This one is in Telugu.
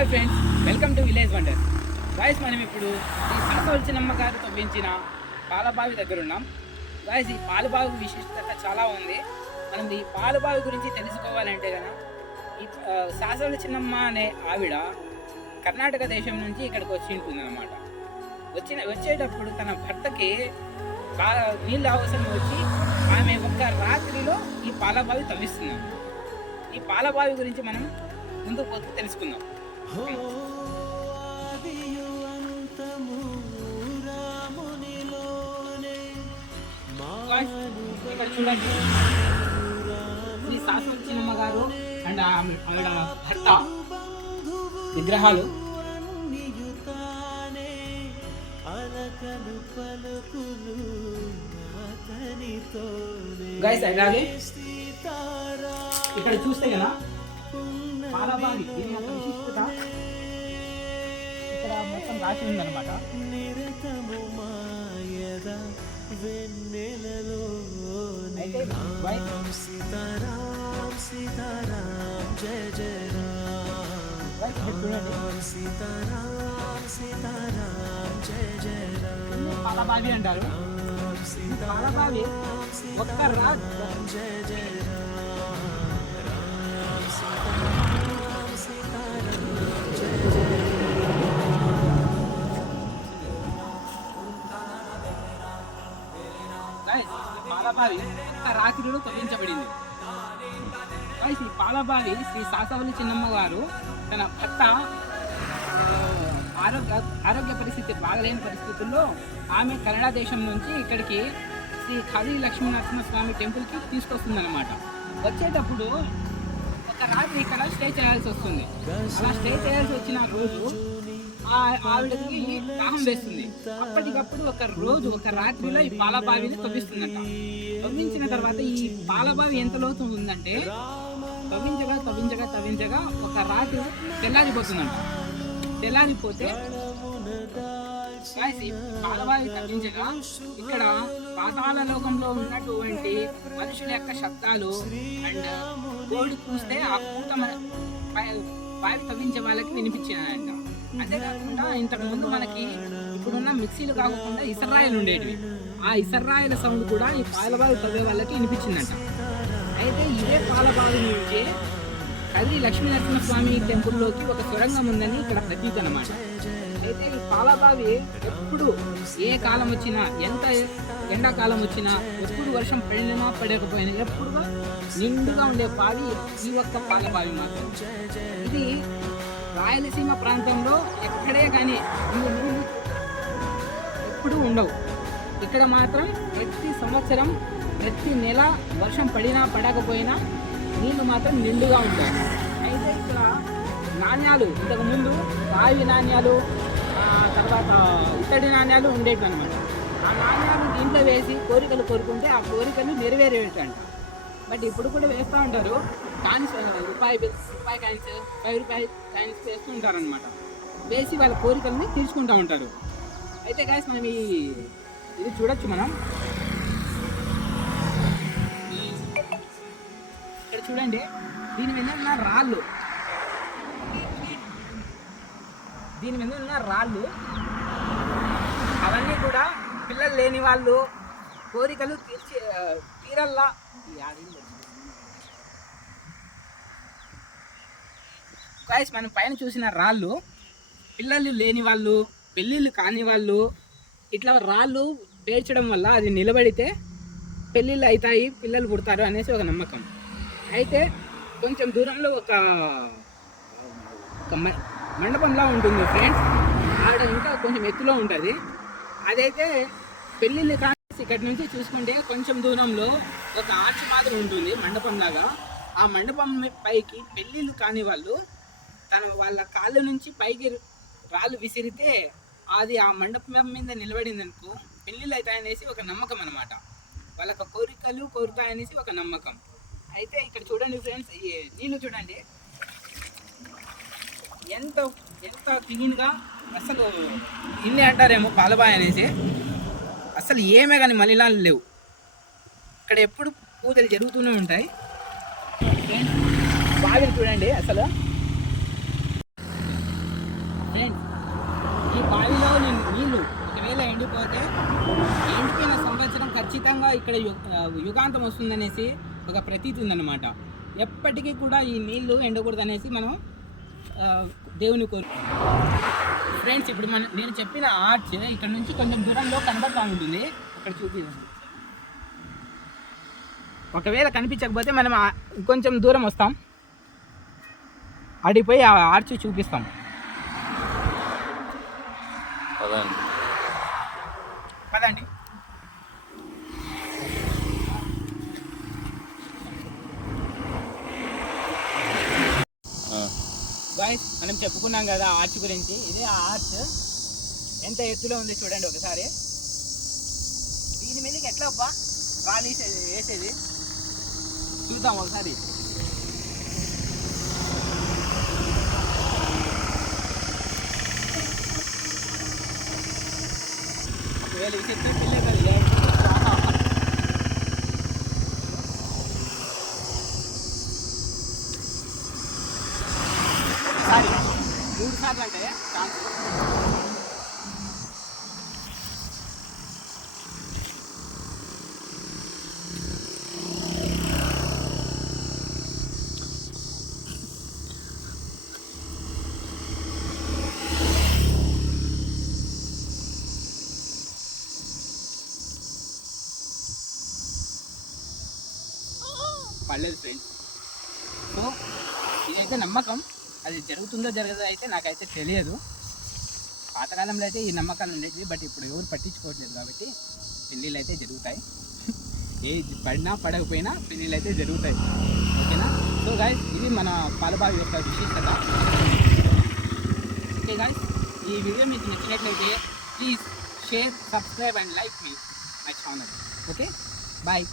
Hi friends, welcome to village wonders. Guys, మనం ఇప్పుడు ఈ శాసవలచినమ్మ గారు తవ్వించిన పాలబావి దగ్గర ఉన్నాం. గాయస్, ఈ పాలబావి విశిష్టత చాలా ఉంది. మనం ఈ పాలబావి గురించి తెలుసుకోవాలంటే కనుక ఈ శాసవలచినమ్మ అనే ఆవిడ కర్ణాటక దేశం నుంచి ఇక్కడికి వచ్చి ఉంటుంది అనమాట. వచ్చేటప్పుడు తన భర్తకి నీళ్ళు అవసరం వచ్చి ఆమె ఒక్క రాత్రిలో ఈ పాలబావి తవ్విస్తున్నాం. ఈ పాలబావి గురించి మనం ముందుకు పోతూ తెలుసుకుందాం. ఇక్కడ చూడండి, శ్రీ శాసవలచినమ్మ గారు అండ్ ఆవిడ భర్త విగ్రహాలు. గైస్, అలాగే ఇక్కడ చూస్తే కదా పాలబావి, దీని యొక్క విశిష్టత ఇక్కడ మొత్తం రాసి ఉందన్నమాట. పాలబావి అంటారు. పాలబావి ఒక్క పాలబావి రాత్రిలో తవ్వించబడింది. ఈ పాలబావి శ్రీ శాసవలచినమ్మ గారు తన భర్త ఆరోగ్య పరిస్థితి బాగలేని పరిస్థితుల్లో ఆమె కన్నడ దేశం నుంచి ఇక్కడికి శ్రీ ఖాళీ లక్ష్మీనరసింహస్వామి టెంపుల్కి తీసుకొస్తుందన్నమాట. వచ్చేటప్పుడు ఒక రాత్రి ఇక్కడ స్టే చేయాల్సి వస్తుంది. అలా స్టే చేయాల్సి వచ్చిన రోజు ఆవిడకి దాహం వేస్తుంది. అప్పటికప్పుడు ఒక రాత్రిలో ఈ పాలబావిని తవ్విస్తుందంట. తవ్వించిన తర్వాత ఈ పాలబావి ఎంత లోతు ఉందంటే తవ్వించగా ఒక రాత్రి తెల్లారిపోతుందంట. తెల్లారిపోతే పాలబావి తవ్వించగా ఇక్కడ పాతాళ లోకంలో ఉన్నటువంటి మనుషుల యొక్క శబ్దాలు అండ్ కోడి కూస్తే ఆ కూత బావి తవ్వించే వాళ్ళకి వినిపించినాయంట. అంతేకాకుండా ఇంతకుముందు మనకి ఇప్పుడున్న మిక్సీలు కాకుండా ఇసర్రాయలు ఉండేటివి. ఆ ఇసర్రాయల సౌండ్ కూడా ఈ పాలబావి తవ్వే వాళ్ళకి వినిపించిందంట. అయితే ఇదే పాలబావి నుంచి కదిరి లక్ష్మీనరసింహస్వామి టెంపుల్లోకి ఒక సొరంగం ఉందని ఇక్కడ ప్రతీతి అన్నమాట. అయితే ఈ పాలబావి ఎప్పుడు ఏ కాలం వచ్చినా, ఎంత ఎండాకాలం వచ్చినా, ఎప్పుడు వర్షం పడినా పడకపోయినా ఎప్పుడుగా నిండుగా ఉండే బావి ఈ ఒక్క పాలబావి మాత్రం. ఇది రాయలసీమ ప్రాంతంలో ఎక్కడే కానీ నీళ్ళు ఎప్పుడూ ఉండవు. ఇక్కడ మాత్రం ప్రతి సంవత్సరం ప్రతి నెల వర్షం పడినా పడకపోయినా నీళ్ళు మాత్రం నిండుగా ఉంటాయి. అయితే ఇక్కడ నాణ్యాలు ఇంతకుముందు రావి నాణ్యాలు, తర్వాత ఇత్తడి నాణ్యాలు ఉండేవి అనమాట. ఆ నాణ్యాలు దీంట్లో వేసి కోరికలు కోరుకుంటే ఆ కోరికలు నెరవేరేటంట. బట్ ఇప్పుడు కూడా వేస్తూ ఉంటారు. కాయిన్స్, రూపాయి కాయిన్స్, 5 రూపాయి కాయిన్స్ వేస్తూ ఉంటారనమాట. వేసి వాళ్ళ కోరికల్ని తీర్చుకుంటూ ఉంటారు. అయితే గాయస్, మనం ఇది చూడొచ్చు. మనం ఇక్కడ చూడండి, దీని మీద ఉన్న రాళ్ళు అవన్నీ కూడా పిల్లలు లేని వాళ్ళు కోరికలు తీరల్లా. గాయస్, మనం పైన చూసిన రాళ్ళు పిల్లలు లేని వాళ్ళు, పెళ్ళిళ్ళు కాని వాళ్ళు ఇట్లా రాళ్ళు పేర్చడం వల్ల అది నిలబడితే పెళ్ళిళ్ళు అవుతాయి, పిల్లలు పుడతారు అనేసి ఒక నమ్మకం. అయితే కొంచెం దూరంలో ఒక మండపంలా ఉంటుంది ఫ్రెండ్స్. ఆడ ఇంకా కొంచెం ఎత్తులో ఉంటుంది. అదైతే పెళ్ళిళ్ళు కానీ ఇక్కడి నుంచి చూసుకుంటే కొంచెం దూరంలో ఒక ఆర్చ్ మాదిరి ఉంటుంది, మండపంలాగా. ఆ మండపం పైకి పెళ్ళిళ్ళు కాని వాళ్ళు వాళ్ళ కాళ్ళ నుంచి పైకి రాళ్ళు విసిరితే అది ఆ మండపం మీద నిలబడిందనుకో పెళ్ళిళ్ళు అవుతాయనేసి ఒక నమ్మకం అనమాట. వాళ్ళకి కోరికలు కోరుతాయనేసి ఒక నమ్మకం. అయితే ఇక్కడ చూడండి ఫ్రెండ్స్, ఈ నీళ్ళు చూడండి ఎంత క్లీన్గా. అసలు ఇన్ని అంటారేమో పాలబావి అనేసి, అసలు ఏమే కానీ మలినాలు లేవు. ఇక్కడ ఎప్పుడు పూజలు జరుగుతూనే ఉంటాయి. బావిని చూడండి, అసలు ఇక్కడ యుగాంతం వస్తుందనేసి ఒక ప్రతీతి ఉందన్నమాట. ఎప్పటికీ కూడా ఈ నీళ్లు ఎండకూడదు అనేసి మనం దేవుని కోరు. ఫ్రెండ్స్, ఇప్పుడు నేను చెప్పిన ఆర్చ్ ఇక్కడ నుంచి కొంచెం దూరంలో కనబడుతూ ఉంటుంది. అక్కడ చూపించండి. ఒకవేళ కనిపించకపోతే మనం కొంచెం దూరం వస్తాం, అడిపోయి ఆ ఆర్చ్ చూపిస్తాం. పదండి. గాయ్స్, మనం చెప్పుకున్నాం కదా ఆర్చ్ గురించి. ఇదే ఆ ఆర్చ్ ఎంత ఎత్తులో ఉంది చూడండి ఒకసారి. దీని మీదకి ఎట్లా అబ్బా గాలి వేసేది చూద్దాం ఒకసారి. ఒకవేళ విసిరితే పిల్లలు ఒకసారి 3 సార్లు అంటే ఛాన్స్. పడలేదు ఫ్రెండ్స్. సో ఇదైతే నమ్మకం. అది జరుగుతుందో జరగదో అయితే నాకైతే తెలియదు. పాతకాలంలో అయితే ఈ నమ్మకాలు ఉండేవి, బట్ ఇప్పుడు ఎవరు పట్టించుకోవట్లేదు కాబట్టి పెళ్ళిళ్ళు అయితే జరుగుతాయి. ఏ పడినా పడకపోయినా పెళ్ళిళ్ళు అయితే జరుగుతాయి. ఓకేనా? సో గాయ్స్, ఇది మన పాలబావి యొక్క విశిష్టత. ఓకే గాయ్స్, ఈ వీడియో మీకు నచ్చినట్లయితే please share, subscribe and like మీ మై ఛానల్. Okay, bye.